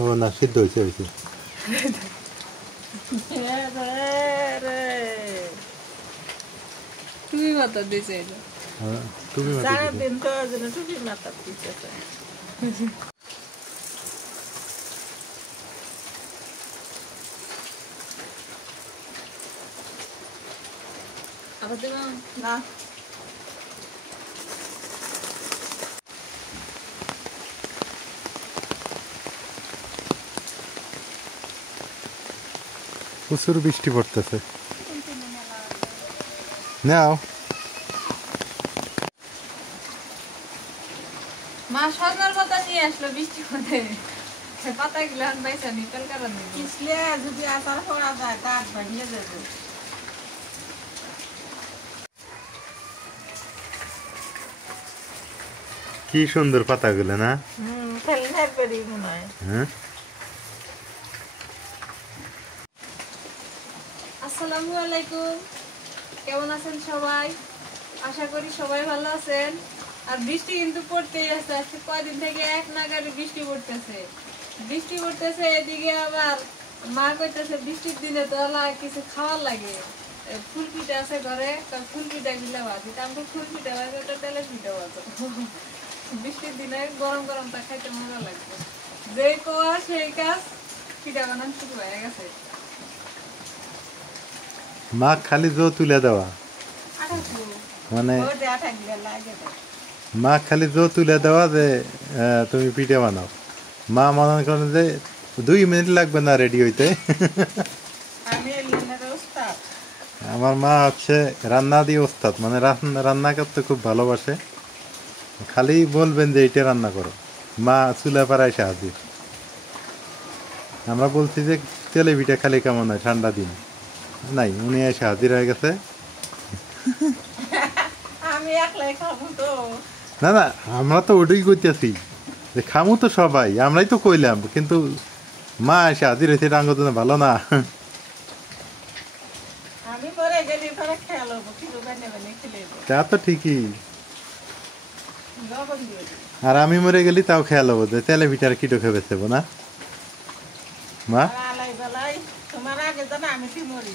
ও না, সিদ্ধ হয়েছে হয়েছে। তুমি মাথা দিছে তুমি সারাদিন তো টুপি মাথা দিতেছে। আবার দেবা না প্রচুর বৃষ্টি পড়তেছে। নাও মা সজনার পাতা নিয়ে আসলো বৃষ্টি হতে পাতা গুলো পাইছা নিকাল কারণ কিসলে যদি আচার করা যায় গাছ ভাঙিয়ে যাবে। কি সুন্দর পাতাগুলো না? খালি নেড়বেড়ি মনে হয়। হ্যাঁ, আসসালামু আলাইকুম, কেমন আছেন সবাই? আশা করি সবাই ভালো আছেন। আর বৃষ্টি কিন্তু পড়তেই আছে, আজকে কয়দিন থেকে এক নাগারে বৃষ্টি পড়তেছে। এদিকে আবার মা কইতেছে বৃষ্টির দিনে তো কিছু খাওয়ার লাগে, ফুল পিঠা আছে ঘরে, ফুল পিঠা গুলা ভাজি, তারপর ফুল পিঠা ভাজি, ওটা তেলের পিঠা ভাজো। বৃষ্টির দিনে গরম গরম তা খাইতে মজা লাগবে। যে কোয়া সেই কাজ, পিঠা বানান শুরু হয়ে গেছে। মা খালি জো তুলে দেওয়া, মানে মা খালি জো তুলে দেওয়া যে তুমি পিঠে বানাও। মা মনে করেন যে 2 মিনিট লাগবে না রেডি হইতে। আমার মা হচ্ছে রান্না দিয়ে ওস্তাদ, মানে রান্না করতে খুব ভালোবাসে। খালি বলবেন যে এইটা রান্না করো, মা চুলা পাড়ায় এসে হাজির। আমরা বলছি যে তেলে পিঠা খালি কেমন হয় ঠান্ডা দিন, নাই, উনি এসে হাজির হয়ে গেছে। আমি একলাই খাবো তো। না না, আমরা তো ওটাই করতেছি যে খামু তো সবাই, আমরাই তো কইলাম, কিন্তু মা এসে হাজির হয়েছে, এটা আঙ্গত ভালো না। আমি পরে গেলে পরে খেয়াল হবো কিছু বানিয়ে বানিয়ে খেলে তা তো ঠিকই, লবণ দিয়ে দিই। আর আমি মরে গেলি তাও খেয়াল হবো যে তেলে পিঠার কিটো খেয়ে বেচবো না মা। আর আলাই বেলাই তোমার আগে জানা আমি কি মরি।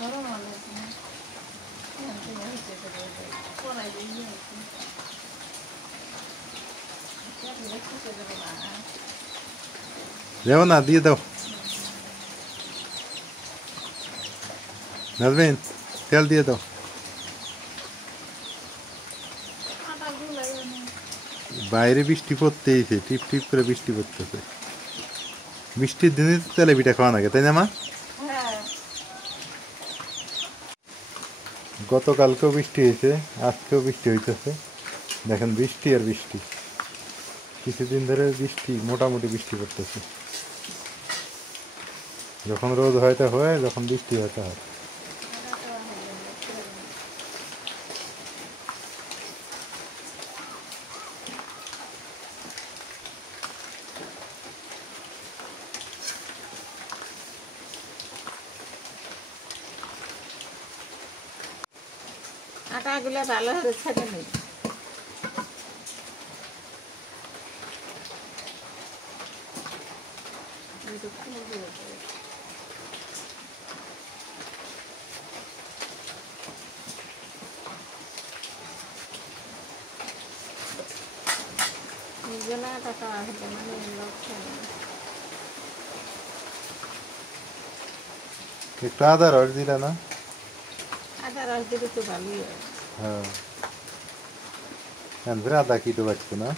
গরম আলো পড়াই দিয়ে দেবো না, দিয়ে দাও নাজমিন, তেল দিয়ে দাও। বাইরে বৃষ্টি পড়তেইছে, টিপ টিপ করে বৃষ্টি পড়তেছে। বৃষ্টির দিনে তো তেলে পিঠা খাওয়া লাগে, তাই না মা? হ্যাঁ গতকালকেও বৃষ্টি হয়েছে, আজকেও বৃষ্টি হইতেছে। দেখেন বৃষ্টি আর বৃষ্টি, কিছুদিন ধরে বৃষ্টি, মোটামুটি বৃষ্টি পড়তেছে। যখন রোদ হয়তো হয়, যখন বৃষ্টি হয়তো হয়। আটাগুলো ভালো করে ছেড়ে নেই। একটু আদা রস দিলে না? আদা রস দিলে তো ভালোই হয়। হ্যাঁ, আদা কিটো বাঁচতো না।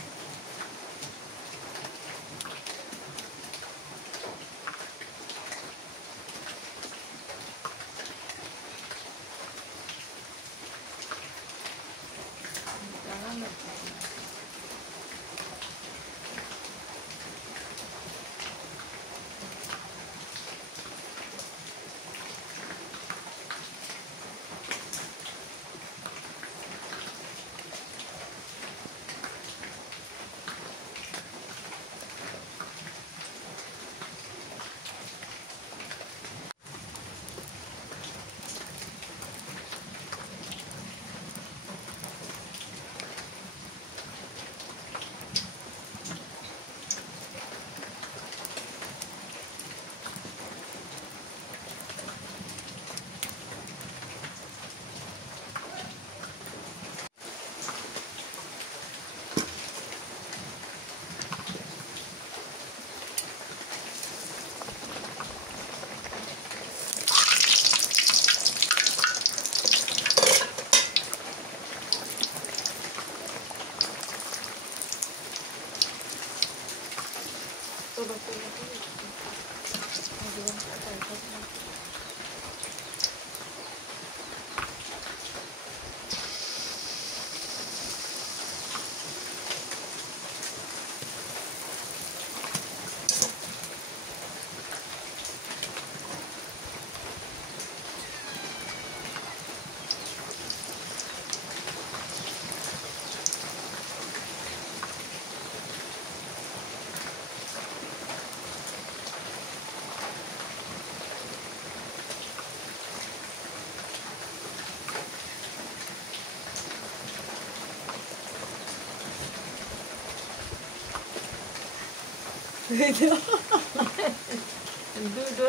দুটো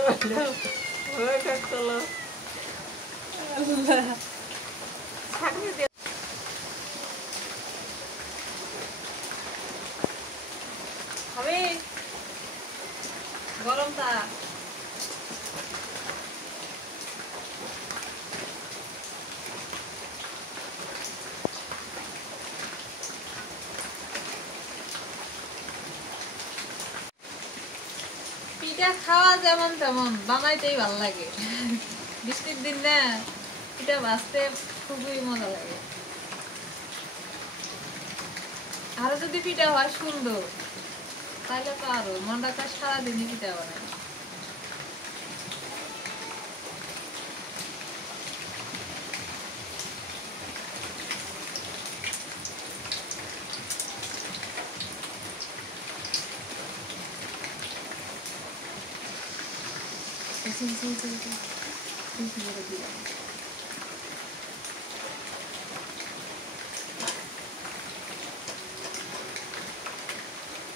হয়ে থাকলো থাকবে হবে গরমটা পিঠা খাওয়া যেমন তেমন বানাইতেই ভালো লাগে বৃষ্টির দিন না পিঠা ভাজতে খুবই মজা লাগে আরো যদি পিঠা হয় সুন্দর তাহলে তো আরো মনটা তো সারাদিনই পিঠা বানায়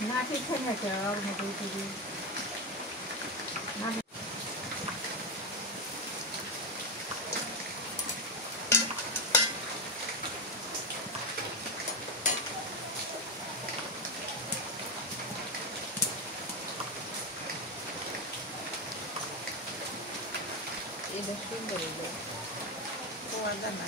না ঠিক থাকে আর মতো এটা সুন্দর হলো তোমার জানা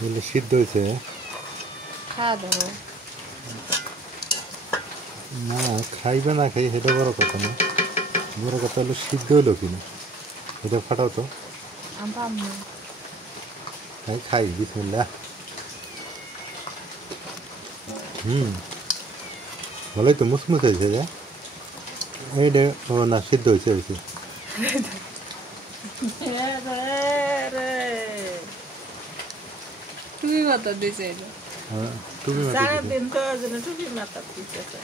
বলে সিদ্ধ হয়েছে খাওয়া ধরো না খাইবে না খাই সেটা বড় কথা না বড় কথা হলো সিদ্ধ হইলো কিনা এটা ফাটাও তো খাই খাই বিসমিল্লাহ ভালোই তো মুসমুস হয়েছে যে এইটা ও না সিদ্ধ হয়েছে হয়েছে তুমি মাথা দিয়েছে তুমি সারাদিন তো টুপি মাথা দিতেছে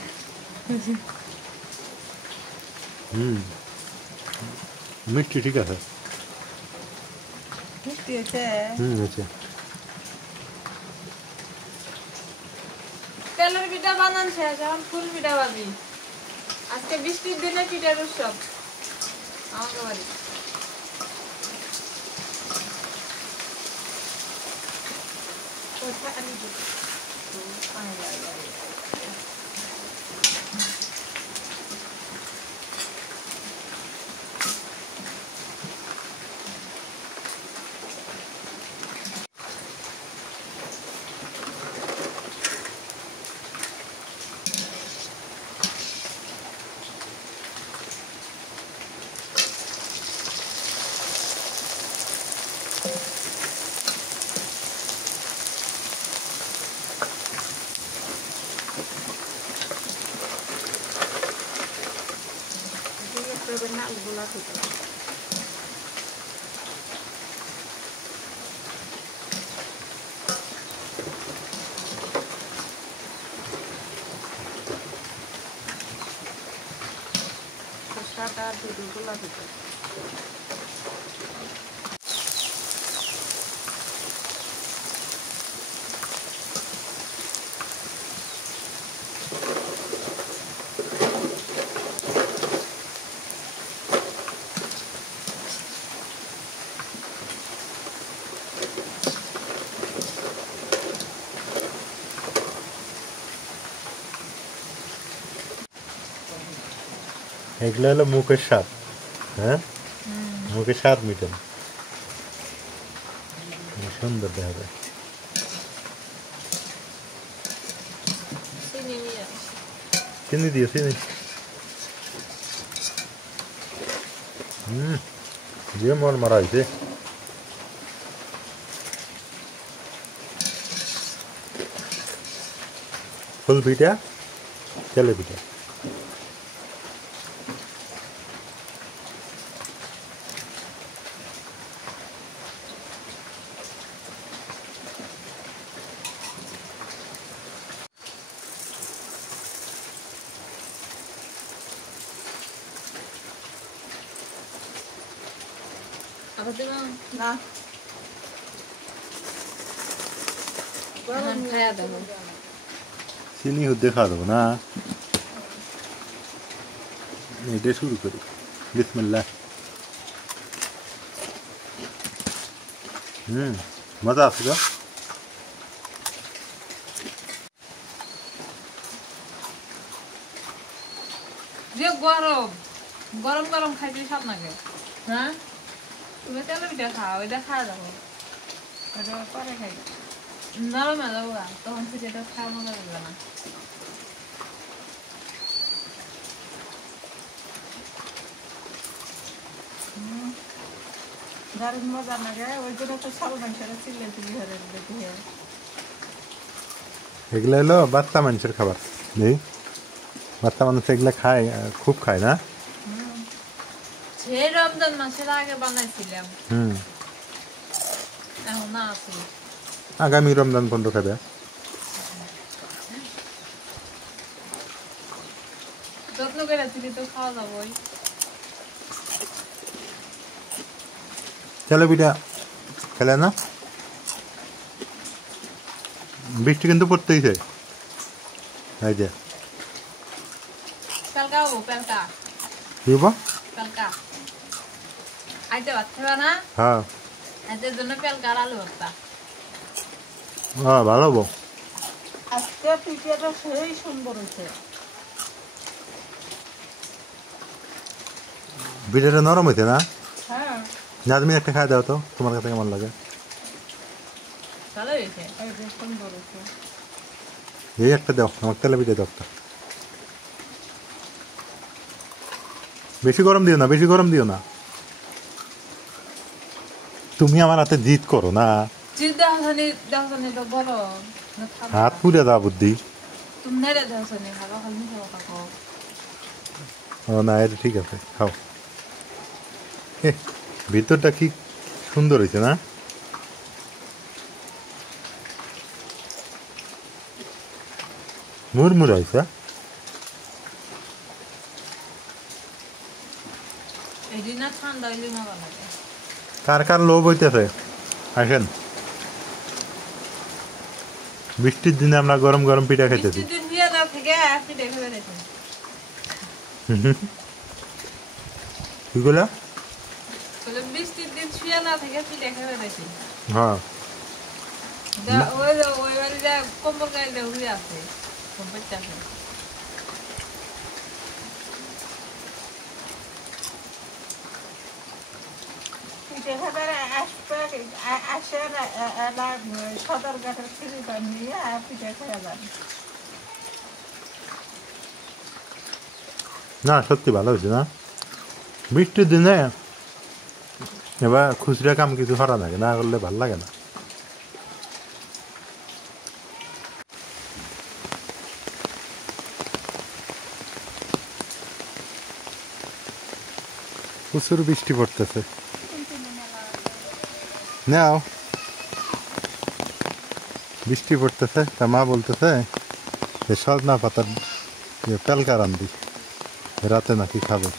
মিষ্টি ঠিক আছে মিষ্টি হয়েছে হয়েছে তেলের পিঠা বানান শেষ এখন ফুল পিঠা ভাবি আজকে বৃষ্টির দিনে পিঠার উৎসব আমাকে বাড়ি নাকগুলা কাটা দুটো গোলা দুটো এগুলো হলো মুখের স্বাদ। হ্যাঁ, মুখের স্বাদ মিটেন সুন্দর দেখা যায়। চিনি নিয়ে আসি। চিনি দিও, চিনি যে মর মারা হয়েছে। ফুল পিঠা, তেলে পিঠা। আবার দিলাম না খাইয়া দেবো। চিনি হতে খাওয়া দেবো না, এটা শুরু করি। বিসমিল্লাহ। মজা আছে গো। যে গরম গরম গরম খাইতে স্বাদ লাগে। হ্যাঁ, তুমি তেলে পিঠা খাও, এটা খাওয়া যাবো। এটা পরে খাই নরম হয়ে যাবো, তখন পিঠাটা খাওয়া মজা লাগবে না। দারুণ মজা লাগে, ওই জন্য তো সব মানুষেরা চিল্লে চিল্লি হয়ে দেখি। এগুলো হলো বাচ্চা মানুষের খাবার। এই বাচ্চা মানুষ এগুলো খায়, খুব খায় না। সেই রমজান মাসের আগে বানাইছিলাম, এখন না আছে। আগামী রমজান পর্যন্ত খাবে। যত্ন করে তুলি তো খাওয়া যাবোই। তেলে পিঠা খেলে না, বৃষ্টি কিন্তু পড়তেইছে। এই যে পেলকা হবো, পেলকা কি হবো? পেলকা আইতে পারতে না, হ্যাঁ আইতে জন্য পেলকা আর আলু ভর্তা। হ্যাঁ, ভালো হবো। আজকে পিঠাটা সেই সুন্দর হয়েছে। পিঠাটা নরম হয়েছে না? হ্যাঁ, নাজমিন একটা খাই দাও তো, তোমার কাছে কেমন লাগে? ভালো হয়েছে। এই যে সুন্দর হয়েছে। এই একটা দাও, আমার তেলে পিঠা দাও একটা। বেশি গরম দিও না, বেশি গরম দিও না। তুমি আমার হাতে জিদ করো না, দেহসনি তো বলো হাত পুড়ে দাও বুদ্ধি। তুমি নেড়ে দেহসনি খাবো, খালি মিশে কথা কও। ও না, এটা ঠিক আছে, খাও। ভিতরটা কি সুন্দর হয়েছে না? মুরমুর হয়েছে। এই দিন না ঠান্ডা হইলে মজা লাগে। কার কার লোভ হইতেছে আসেন। বৃষ্টির দিনে আমরা গরম গরম পিঠা খাইতেছি। বৃষ্টির দিন বিয়ে না থেকে পিঠে খেয়ে বেড়েছে। কিগুলা? বলে বৃষ্টির দিন শুয়ে না থেকে পিঠে খেয়ে বেড়েছে। হ্যাঁ, ওই বাড়ি যা কম্বল গাইলে উড়ে আছে, বাচ্চা আছে। পিঠে খাবারে আসবে, আসে সদরঘাটের ফিরিটা নিয়ে পিঠে খেয়ে যাবে। না সত্যি ভালো হয়েছে না। বৃষ্টির দিনে এবার খুচরা কাম কিছু করা লাগে না, করলে ভাল লাগে না। প্রচুর বৃষ্টি পড়তেছে। নাও, বৃষ্টি পড়তেছে, তা মা বলতেছে যে সজনা পাতার পেলকা রান্ধি, রাতে নাকি খাবে।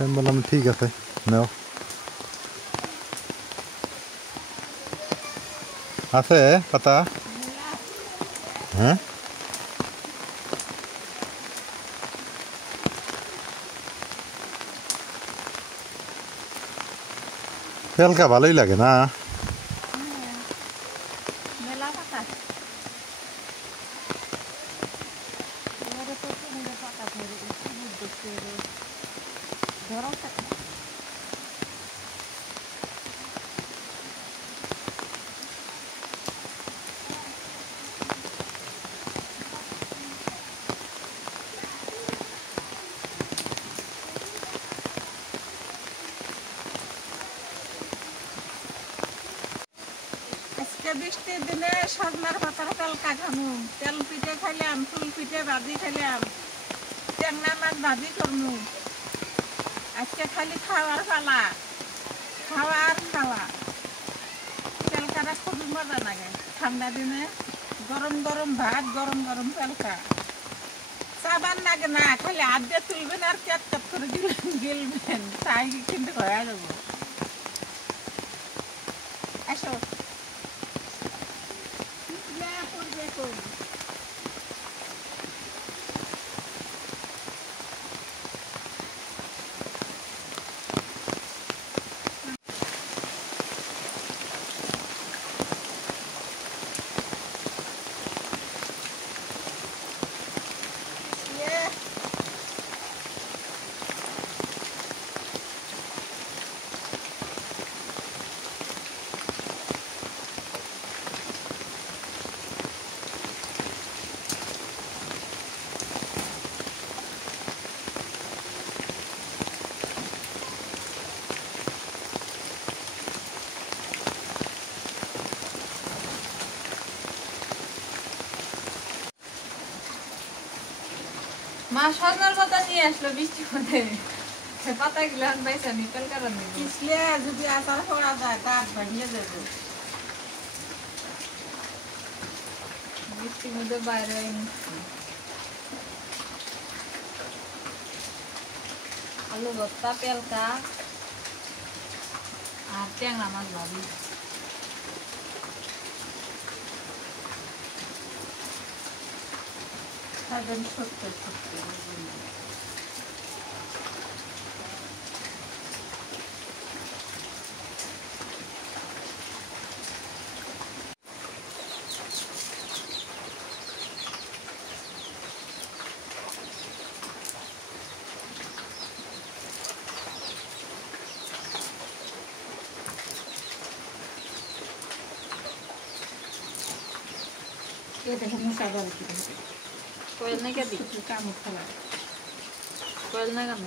আমি বললাম ঠিক আছে নাও। আছে পাতা? হ্যাঁ, তেলকা ভালোই লাগে না? মেলা পাতা এবারে তো কিনে পাতা ধরে ধরো আজকে বৃষ্টির দিনে সজনার পাতার তেলকা খামু তেল পিঠে খাইলাম ফুল পিঠে ভাজি খাইলাম ট্যাংরা মাছ ভাজি করমু আজকে খালি খাওয়ার পালা খাওয়া আর খাওয়া তেলকাটা খুবই মজা লাগে ঠান্ডা দিনে গরম গরম ভাত গরম গরম তেলকা চাবান লাগে না খালি হাত দিয়ে তুলবেন আর ক্যাট ক্যাট করে গিলবেন তাই কিন্তু হয়ে যাবো আসো পড়বে কোন মা সজনার পাতা নিয়ে আসলো বৃষ্টি মধ্যে পাতা গুলো বাইসা নি তেল কারণ কিসলে যদি আচার করা যায় দাঁত ভাঙিয়ে দেবো বৃষ্টির মধ্যে বাইরে আলু ভর্তা পেলকা আর ট্যাংরা মাছ ভাজি খাবেন সত্য সত্য দেখেন সাদা কি কোয়েল না কেদি কামড় খাওয়া কোয়েল না কেন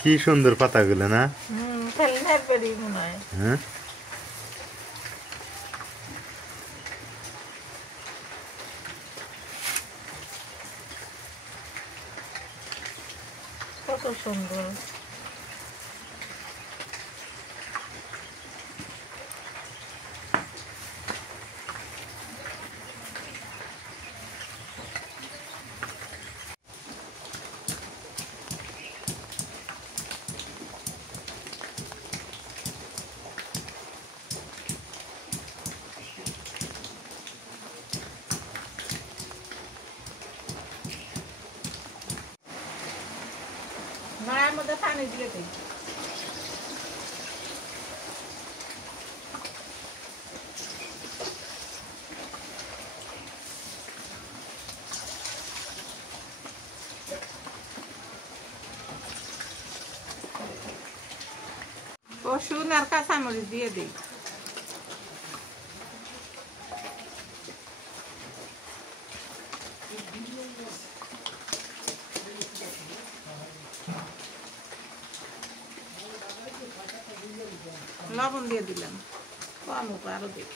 কি সুন্দর পাতাগুলো না? খালি নারবেরি মনে হয় হ্যাঁ, কত সুন্দর মায়ের মধ্যে পানি দিয়ে দিই রসুন আর কাঁচামরিচ দিয়ে দিই লবণ দিয়ে দিলাম কম উপর আরো দিই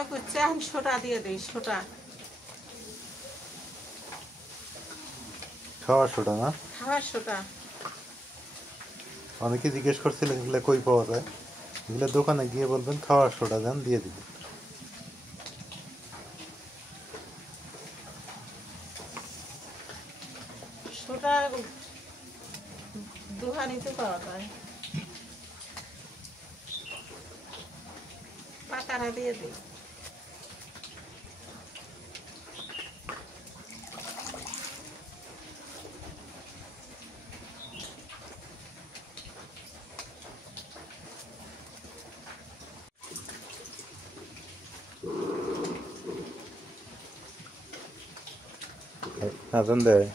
ভালো করছে, এখন সোটা দিয়ে দিই, সোটা খাওয়ার সোটা না? খাওয়ার সোটা। অনেকে জিজ্ঞেস করছিল এগুলো কই পাওয়া যায়, এগুলো দোকানে গিয়ে বলবেন খাওয়ার সোটা দেন, দিয়ে দিবে। সোটা দোকানিতে পাওয়া যায়। পাতাটা দিয়ে দিই। আজান দেয়।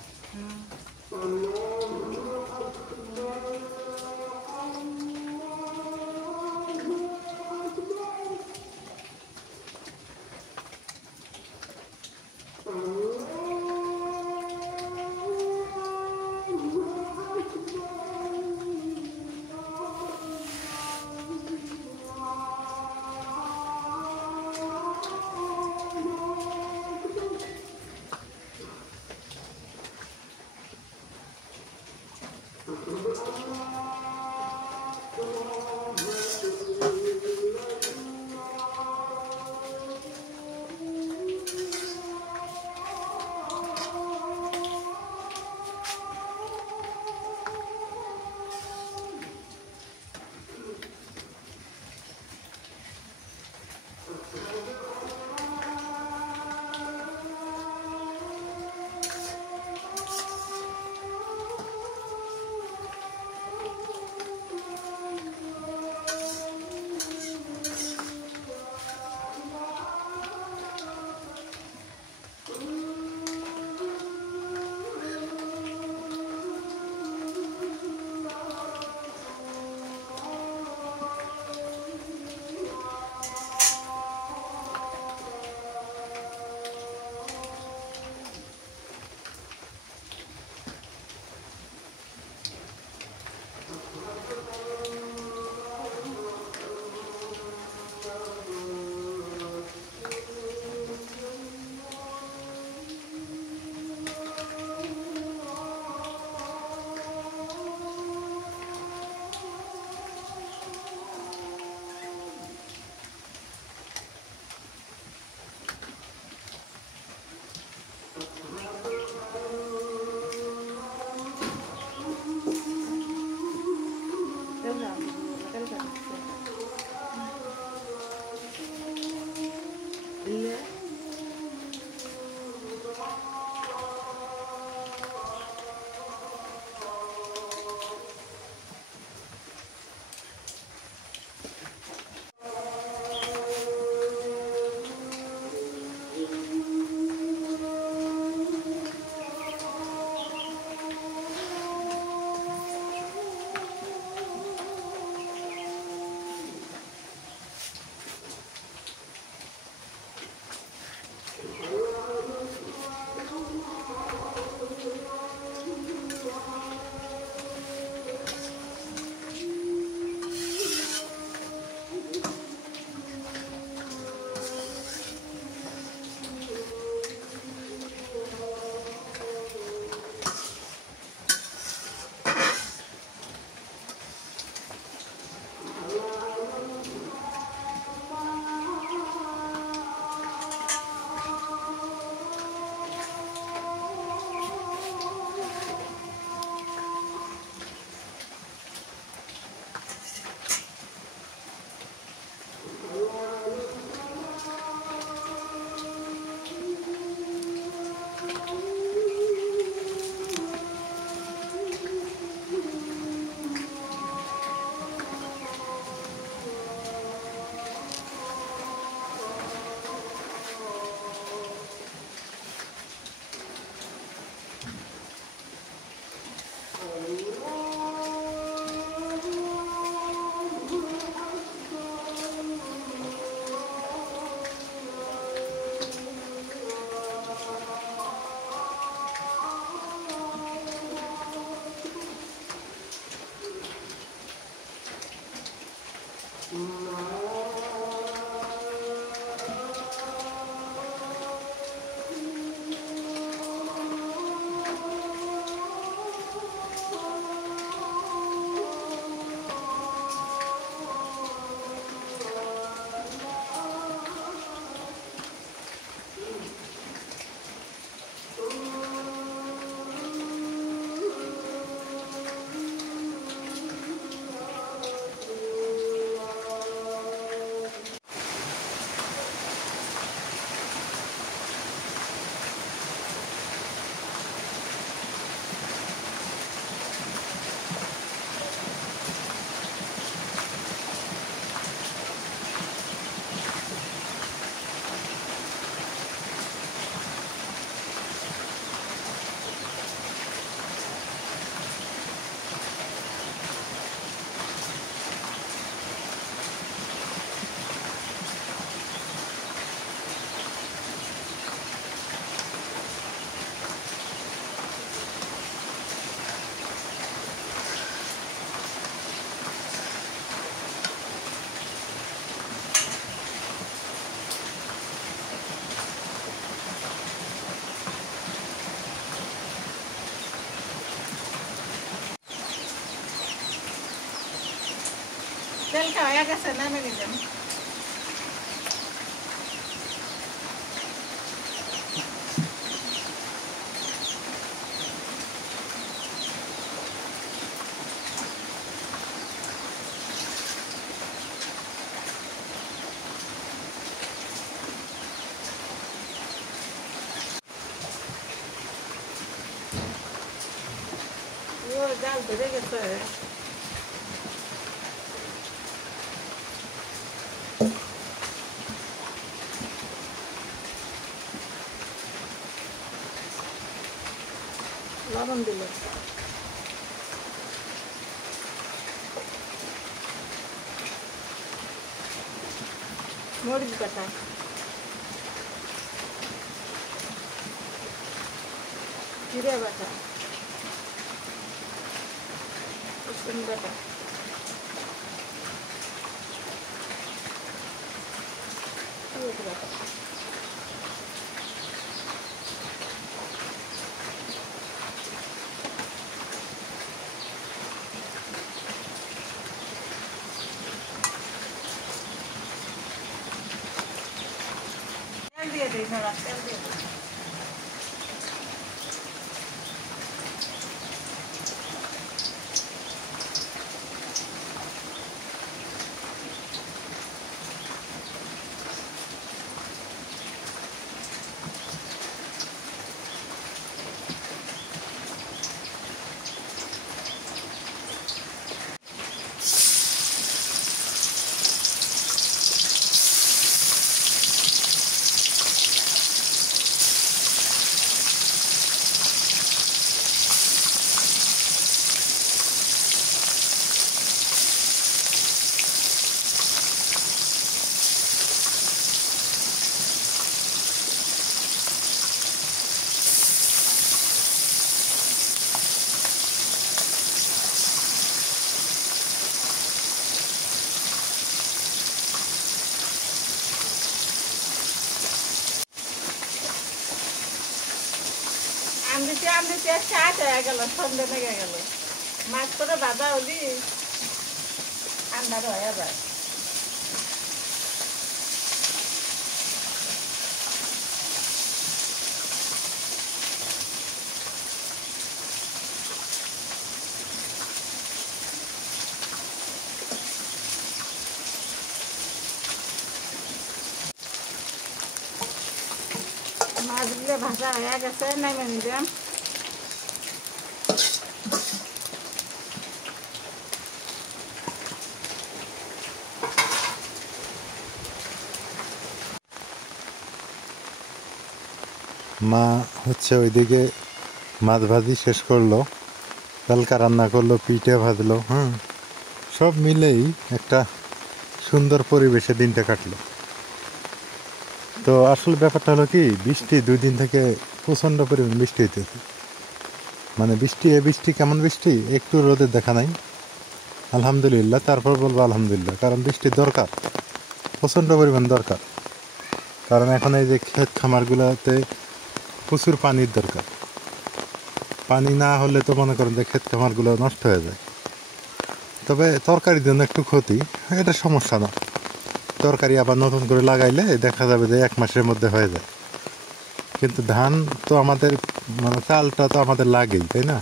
তেলটা হয়ে গেছে, নামে নিলাম। ও জাল ধরে গেছে। লবণ দিল, মরিচ বাটা, জিরে বাটা, রসুন বাটা, পেঁয়াজ বাটা, তেল দিয়ে দিই, না তেল দিয়ে দিই। আমদিতে চাট হয়ে গেল, সন্ধ্যে লেগে গেল। মাছ করে বাঁধা হলি ঠান্ডা হয়ে যায়। মাছগুলো ভাজা হয়ে গেছে, নামিয়ে নিলাম। মা হচ্ছে ওইদিকে মাছ ভাজি শেষ করলো, তলকা রান্না করলো, পিঠে ভাজলো, সব মিলেই একটা সুন্দর পরিবেশে দিনটা কাটলো। তো আসলে ব্যাপারটা হলো কি, বৃষ্টি 2 দিন থেকে প্রচণ্ড পরিমাণ বৃষ্টি হইতেছে। মানে বৃষ্টি কেমন বৃষ্টি, একটু রোদের দেখা নাই। আলহামদুলিল্লাহ, তারপর বলবো আলহামদুলিল্লাহ, কারণ বৃষ্টির দরকার, প্রচণ্ড পরিমাণ দরকার। কারণ এখন এই যে ক্ষেত খামারগুলোতে প্রচুর পানির দরকার। পানি না হলে তো মনে করেন যে ক্ষেত খামারগুলো নষ্ট হয়ে যায়। তবে তরকারির জন্য একটু ক্ষতি, এটা সমস্যা না। তরকারি আবার নতুন করে লাগাইলে দেখা যাবে যে 1 মাসের মধ্যে হয়ে যায়। কিন্তু ধান তো আমাদের, মানে চালটা তো আমাদের লাগেই, তাই না?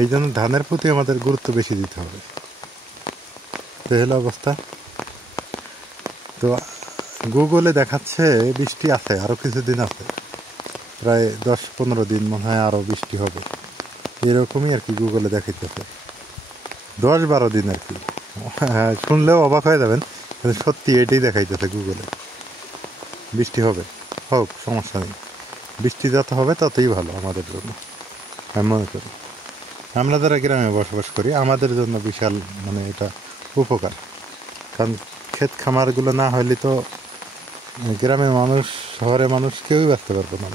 এই জন্য ধানের প্রতি আমাদের গুরুত্ব বেশি দিতে হবে। তো হলো অবস্থা। তো গুগলে দেখাচ্ছে বৃষ্টি আছে, আরও কিছুদিন আছে, প্রায় 10-15 দিন মনে হয় আরও বৃষ্টি হবে, এরকমই আর কি গুগলে দেখাইতেছে। 10-12 দিন আর কি। শুনলেও অবাক হয়ে যাবেন, কিন্তু সত্যি এটাই দেখাইতেছে গুগলে। বৃষ্টি হবে, হোক, সমস্যা নেই। বৃষ্টি যত হবে ততই ভালো আমাদের জন্য, আমি মনে করি। আমরা যারা গ্রামে বসবাস করি আমাদের জন্য বিশাল, মানে এটা উপকার। কারণ ক্ষেত খামারগুলো না হলে তো গ্রামের মানুষ, শহরের মানুষ কেউই বাঁচতে পারবে না।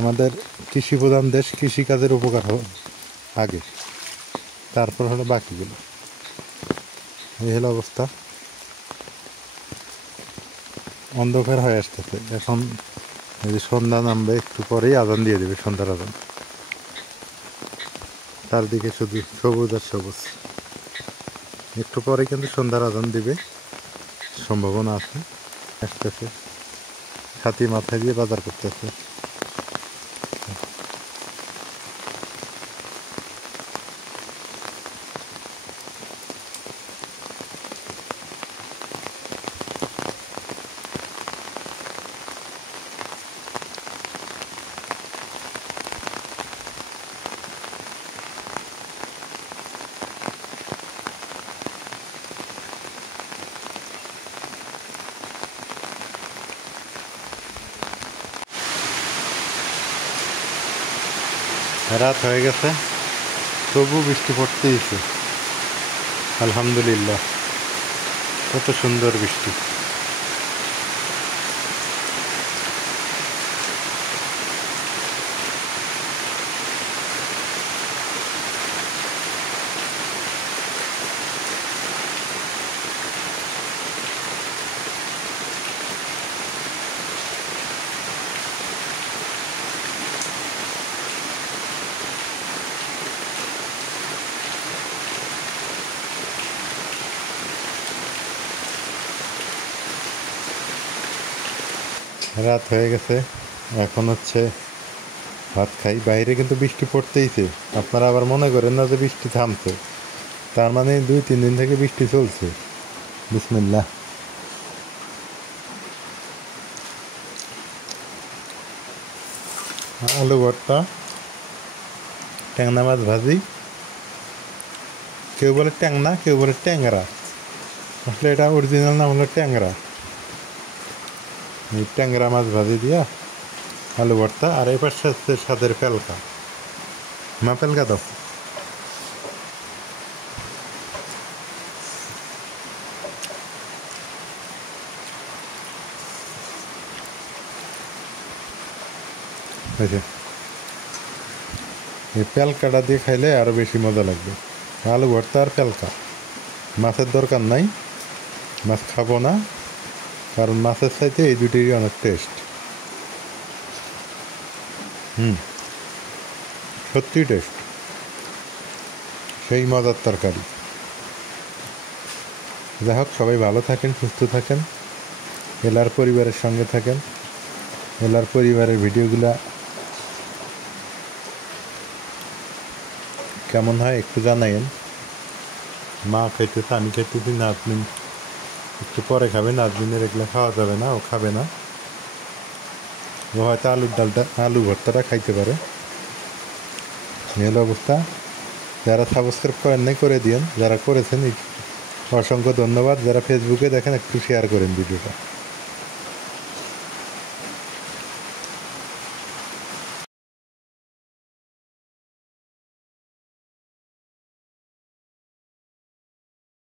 আমাদের কৃষি প্রধান দেশ, কৃষিকাজের উপকার আগে, তারপর হলো বাকিগুলো। এই হলো অবস্থা। অন্ধকার হয়ে আসতেছে এখন, এই যে সন্ধ্যা নামবে, একটু পরেই আজান দিয়ে দেবে, সন্ধ্যার আজান। চারদিকে শুধু সবুজ আর সবুজ, একটু পরে কিন্তু সন্ধ্যার আজান দিবে, সম্ভাবনা আছে। আসতেছে, ছাতি মাথায় দিয়ে বাজার করতেছে। রাত হয়ে গেছে, তবু বৃষ্টি পড়তেইছে। আলহামদুলিল্লাহ, কত সুন্দর বৃষ্টি। রাত হয়ে গেছে, এখন হচ্ছে ভাত খাই। বাইরে কিন্তু বৃষ্টি পড়তেইছে, আপনারা আবার মনে করেন না যে বৃষ্টি থামছে। তার মানে 2-3 দিন থেকে বৃষ্টি চলছে। বিসমিল্লাহ। আলু ভর্তা, ট্যাংরা মাছ ভাজি, কেউ বলে ট্যাংনা, কেউ বলে ট্যাংরা। আসলে এটা অরিজিনাল নাম হলো ট্যাংরা। এই ট্যাংরা মাছ ভাজি দিয়া আলু ভর্তা, আর এই পাশে হচ্ছে স্বাদের পেলকা। মা পেলকা দাও। এই পেলকাটা দিয়ে খাইলে আরও বেশি মজা লাগবে। আলু ভর্তা আর পেলকা, মাছের দরকার নাই, মাছ খাবো না, কারণ মাছের চাইতে এই দুটিরই অনেক টেস্ট। সত্যি টেস্ট, সেই মজার তরকারি। যাই হোক, সবাই ভালো থাকেন, সুস্থ থাকেন, এলার পরিবারের সঙ্গে থাকেন। এলার পরিবারের ভিডিওগুলা কেমন হয় একটু জানাইন। মা খাইতেছে, আমি খাইতেছি, নাজমিন একটু পরে খাবে। নাজমিনের এগুলো খাওয়া যাবে না, ও খাবে না। ও হয়তো আলু ভর্তাটা খাইতে পারে। এই অবস্থা। যারা সাবস্ক্রাইব করেন নাই করে দিয়েন, যারা করেছেন অসংখ্য ধন্যবাদ। যারা ফেসবুকে দেখেন একটু শেয়ার করেন ভিডিওটা।